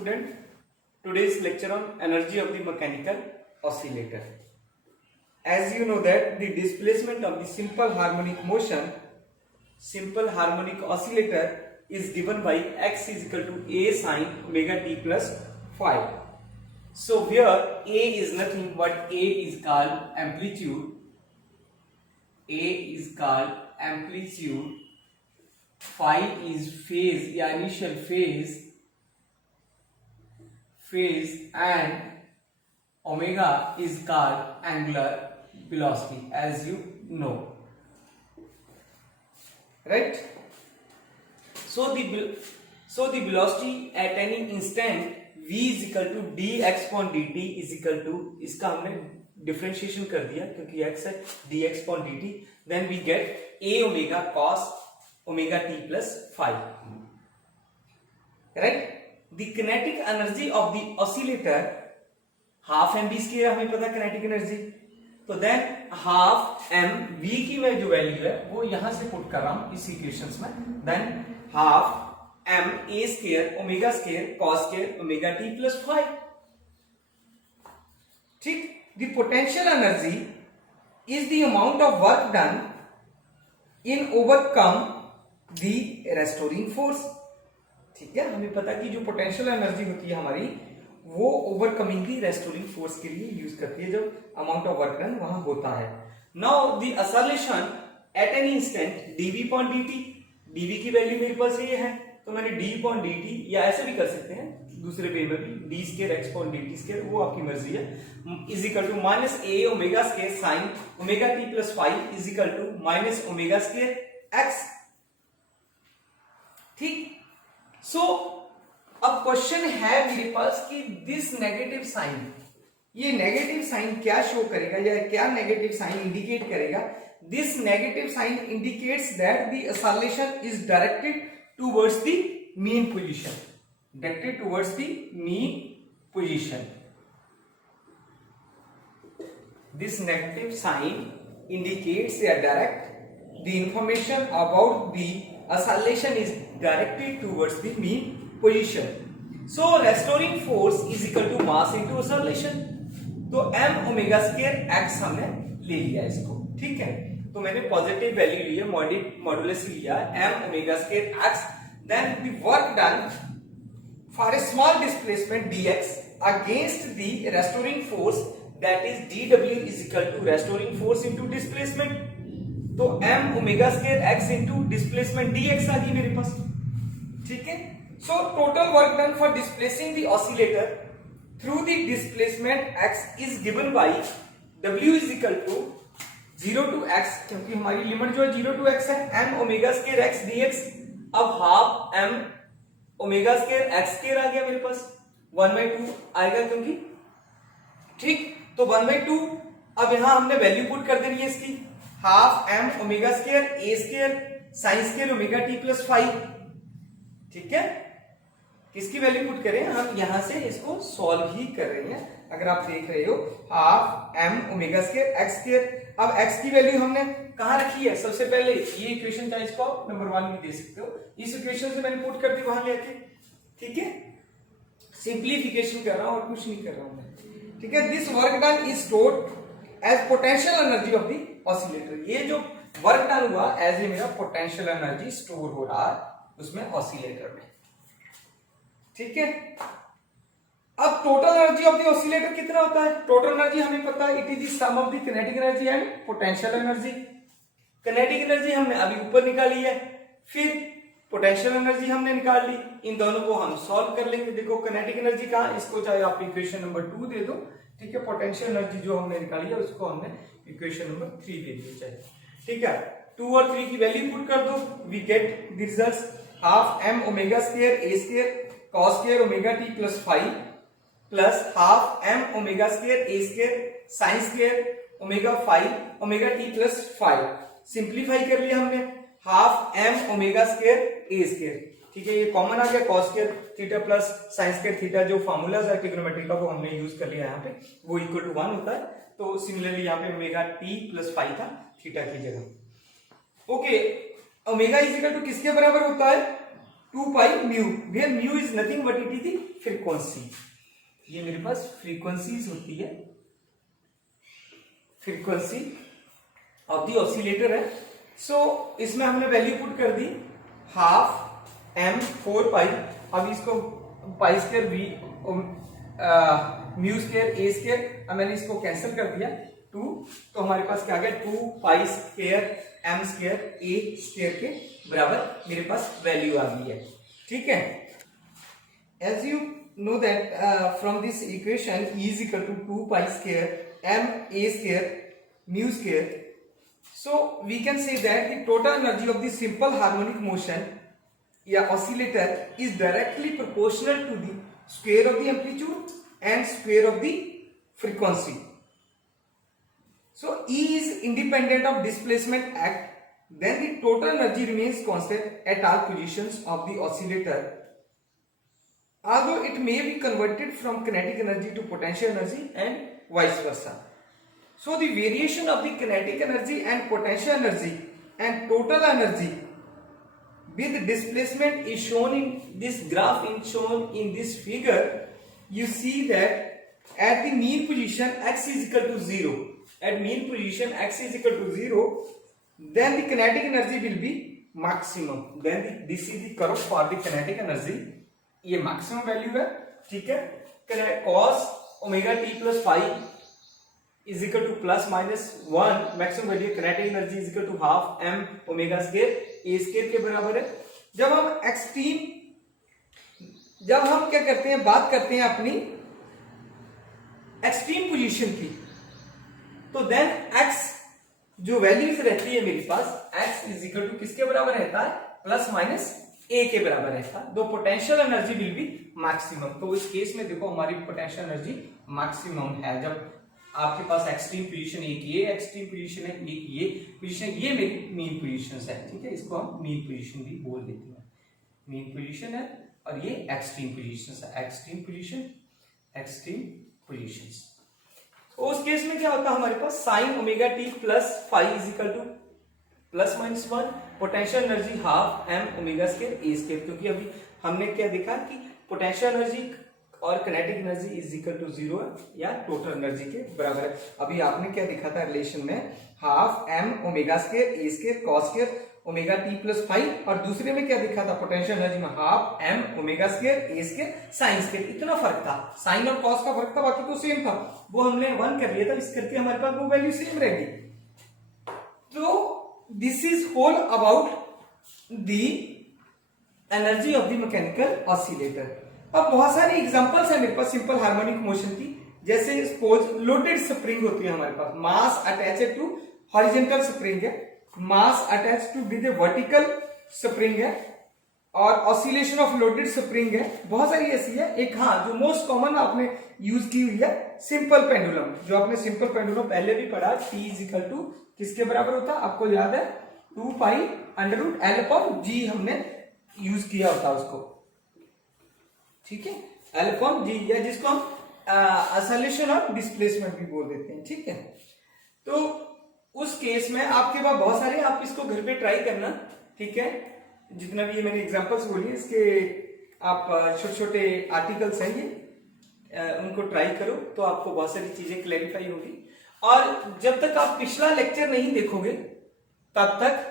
student, today's lecture on energy of the mechanical oscillator. As you know that the displacement of the simple harmonic oscillator is given by x is equal to a sine omega t plus phi. So where a is nothing but a is called amplitude, phi is phase या initial phase and omega is called angular velocity, as you know, right? So the velocity at any instant v is equal to dx upon dt is equal to, इसका हमने differentiation कर दिया क्योंकि x है, dx upon dt, then we get a omega cos omega t plus phi, right? The kinetic energy of the oscillator half m b square, हमें पता kinetic energy, तो then half m v की मैं जो value है वो यहां से पुट कर रहा हूं इस इक्वेशंस में, then half M A square omega square cos square omega T plus five. ठीक. The potential energy is the amount of work done in overcome the restoring force. ठीक है, हमें पता कि जो पोटेंशियल एनर्जी होती है हमारी वो ओवरकमिंग की रेस्टोरिंग फोर्स के लिए यूज करती है जब अमाउंट ऑफ वर्क डन वहां होता है. Now the acceleration at any instant dv upon dt, dv की वैल्यू मेरे पास ये है तो मैंने d अपॉन dt, या ऐसे भी कर सकते हैं दूसरे वे में भी, d square x upon dt square, वो आपकी मर्जी है, is equal to minus a omega square sine omega t plus five is equal to minus omega square x. ठीक. सो अब क्वेश्चन है मेरे पास कि दिस नेगेटिव साइन, ये नेगेटिव साइन क्या शो करेगा या क्या नेगेटिव साइन इंडिकेट करेगा? This negative sign indicates that the oscillation is directed towards the mean position, This negative sign indicates a direct the information about the oscillation is directed towards the mean position. So restoring force is equal to mass into oscillation. तो m omega square x हमने ले लिया इसको. ठीक है, तो मैंने positive value ली है, मॉडुलस लिया m omega square x, then the work done for a small displacement dx against the restoring force, that is dw is equal to restoring force into displacement. तो m omega square x into displacement dx आ गई मेरे पास. ठीक है. So total work done for displacing the oscillator through the displacement x is given by w is equal to 0 to x, क्योंकि हमारी limit जो है 0 to x है, m omega square x dx. अब half m omega square x square आ गया मेरे पास, 1/2 आएगा क्योंकि. ठीक. तो 1/2 अब यहां हमने वैल्यू पुट कर देनी है इसकी, half m omega square a square sine square omega t plus five. ठीक है, किसकी वैल्यू पुट करें, हम यहां से इसको सॉल्व ही कर रहे हैं. अगर आप देख रहे हो half m omega square x square, अब x की वैल्यू हमने कहां रखी है? सबसे पहले ये इक्वेशन था, इसको आप नंबर 1 भी दे सकते हो, इस इक्वेशन से मैंने पुट कर दी वहां लेके. ठीक है, सिंप्लीफिकेशन कर रहा हूं और कुछ नहीं कर रहा हूं मैं. ठीक है. This work done is stored as potential energy of the oscillator. ये जो वर्क डन हुआ एज ए मेरा पोटेंशियल एनर्जी स्टोर हो रहा है उसमें ऑसिलेटर में. ठीक है. अब total energy of the oscillator कितना होता है? टोटल एनर्जी हमें पता है, it is the sum of the kinetic energy and potential energy. Kinetic energy हमने अभी ऊपर निकाली है, फिर पोटेंशियल एनर्जी हमने निकाल ली, इन दोनों को हम सॉल्व कर लेंगे. देखो किनेटिक एनर्जी कहां, इसको चाहे आप इक्वेशन नंबर 2 दे दो. ठीक है. पोटेंशियल एनर्जी जो हमने निकाली है उसको हमने इक्वेशन नंबर 3 दे दी चाहिए. ठीक है. 2 और 3 की वैल्यू पुट कर दो, we get the results half m omega square a square cos square omega t plus five plus half m omega square a square sine square omega five omega t plus five. Simplify कर लिया हमने, half m omega square a square. ठीक है, ये common आ गया, cos square theta plus sine square theta, जो formulas है ट्रिग्नोमेट्री का वो हमने यूज कर लिया यहाँ पे, वो इक्वल टू 1 होता है. तो सिमिलरली यहाँ पे ओमेगा t प्लस फाइव था थीटा की जगह. Okay, omega is equal to किसके बराबर होता है? 2 pi mu, where mu is nothing but it is the frequency. ये मेरे पास फ्रीक्वेंसीज होती है, फ्रीक्वेंसी ऑफ द ऑसिलेटर है। सो इसमें हमने वैल्यू पुट कर दी हाफ एम 4 पाई। अब इसको pi square v mu square ए स्क्वायर, अब मैंने इसको कैंसिल कर दिया 2, तो हमारे पास क्या आ गया 2 पाई स्क्वायर एम स्क्वायर ए स्क्वायर के बराबर मेरे पास वैल्यू आ गई है। ठीक है, as you know that from this equation E is equal to 2 pi square m a square mu square, so we can say that the total energy of the simple harmonic motion या oscillator is directly proportional to the square of the amplitude and square of the frequency. So E is independent of displacement act, then the total energy remains constant at all positions of the oscillator, although it may be converted from kinetic energy to potential energy and vice versa. So the variation of the kinetic energy and potential energy and total energy with displacement is shown in this graph, shown in this figure. You see that at the mean position x is equal to 0, at mean position x is equal to 0, then the kinetic energy will be maximum. Then this is the curve for the kinetic energy. ये maximum value है। ठीक है, cos omega T plus five is equal to plus minus 1, maximum value kinetic energy is equal to half M omega square A square के बराबर है। जब हम क्या करते हैं, बात करते हैं अपनी एक्सट्रीम पोजीशन की, तो देन x जो वैल्यूज रहती है मेरे पास, x इज इक्वल टू किसके बराबर रहता है, प्लस माइनस a के बराबर रहता है। दो potential energy will be maximum. तो इस केस में देखो हमारी पोटेंशियल एनर्जी मैक्सिमम है जब आपके पास एक्सट्रीम पोजीशन एक ये एक्सट्रीम पोजीशन है, एक ये पोजीशन, ये मेरी मीन पोजीशन है। ठीक है, इसको हम मीन पोजीशन भी बोल देते हैं, मीन पोजीशन है, और ये एक्सट्रीम पोजीशन है, एक्सट्रीम पोजीशन, एक्सट्रीम पोजीशन। तो उस केस में क्या होता है हमारे पास sine omega T plus five is equal to plus minus 1, potential energy half M omega square A square, क्योंकि अभी हमने क्या देखा कि पोटेंशियल एनर्जी और kinetic energy is equal to 0 या टोटल एनर्जी के बराबर है। अभी आपने क्या देखा था रिलेशन में, हाफ एम ओमेगा स्क्वायर ए square cos square omega T plus five, और दूसरे में क्या देखा था पोटेंशियल एनर्जी में हाफ एम ओमेगा स्क्वायर ए स्क्वायर साइन स्क्वायर। इतना फर्क था, साइन और कॉस का फर्क था, बाकी तो सेम था, वो हमने 1 कर लिया था, इस करके हमारे पास वो वैल्यू सेम रहेगी। तो this is whole about the energy of the mechanical oscillator. अब बहुत सारी एग्जांपल्स है मेरे पास सिंपल हार्मोनिक मोशन की, जैसे सपोज लोडेड स्प्रिंग होती है हमारे पास, mass attached to horizontal spring है, mass attached to with vertical spring है, और ऑसिलेशन ऑफ लोडेड स्प्रिंग है। बहुत सारी ऐसी है। एक हाँ जो मोस्ट कॉमन आपने यूज की हुई है सिंपल पेंडुलम, जो आपने सिंपल पेंडुलम पहले भी पढ़ा, T इज इक्वल टू किसके बराबर होता है आपको याद है, 2 pi under root L upon G हमने यूज किया होता उसको। ठीक है, एल अपॉन जी, या जिसको हम असलेशन और डिस्प्लेसमेंट भी बोल देते हैं। ठीक है, तो उस केस में आपके पास बहुत सारे, आप इसको घर पे ट्राई करना। ठीक है, जितना भी ये मैंने एग्जांपल्स बोली इसके आप छोटे छोटे आर्टिकल्स हैं ये, उनको ट्राई करो तो आपको बहुत सारी चीजें क्लैरिफाई होगी। और जब तक आप पिछला लेक्चर नहीं देखोगे तब तक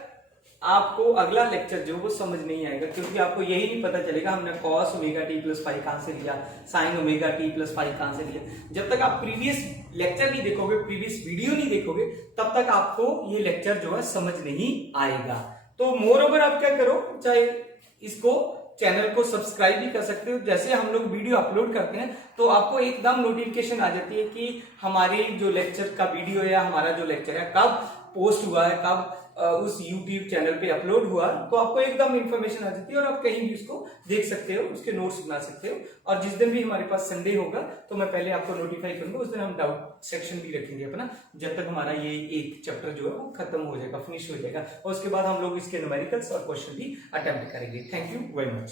आपको अगला लेक्चर जो वो समझ नहीं आएगा, क्योंकि आपको यही नहीं पता चलेगा हमने cos omega T plus five कहां से लिया, sign omega T plus five कहां से लिया। जब तक आप प्रीवियस लेक्चर नहीं देखोगे, प्रीवियस वीडियो नहीं देखोगे, तब तक आपको ये लेक्चर जो है समझ नहीं आएगा। तो मोर ओवर आप क्या करो, चाहे इसको चैनल को सब्सक्राइब भी कर सकते हो। जैसे हम लोग वीडियो अपलोड करते हैं तो आपको एकदम नोटिफिकेशन आ जाती है कि हमारी जो लेक्चर का वीडियो है, हमारा जो लेक्चर है कब पोस्ट हुआ है, कब उस YouTube चैनल पे अपलोड हुआ, तो आपको एकदम इंफॉर्मेशन आ जाती है और आप कहीं भी उसको देख सकते हो, उसके नोट्स बना सकते हो। और जिस दिन भी हमारे पास संडे होगा तो मैं पहले आपको नोटिफाई करूंगा, उस दिन हम डाउट सेक्शन भी रखेंगे अपना, जब तक हमारा ये एक चैप्टर जो है वो खत्म हो जाएगा, फिनिश हो जाएगा, और उसके बाद हम लोग इसके न्यूमेरिकल्स और क्वेश्चन भी अटेम्प्ट करेंगे। Thank you very much.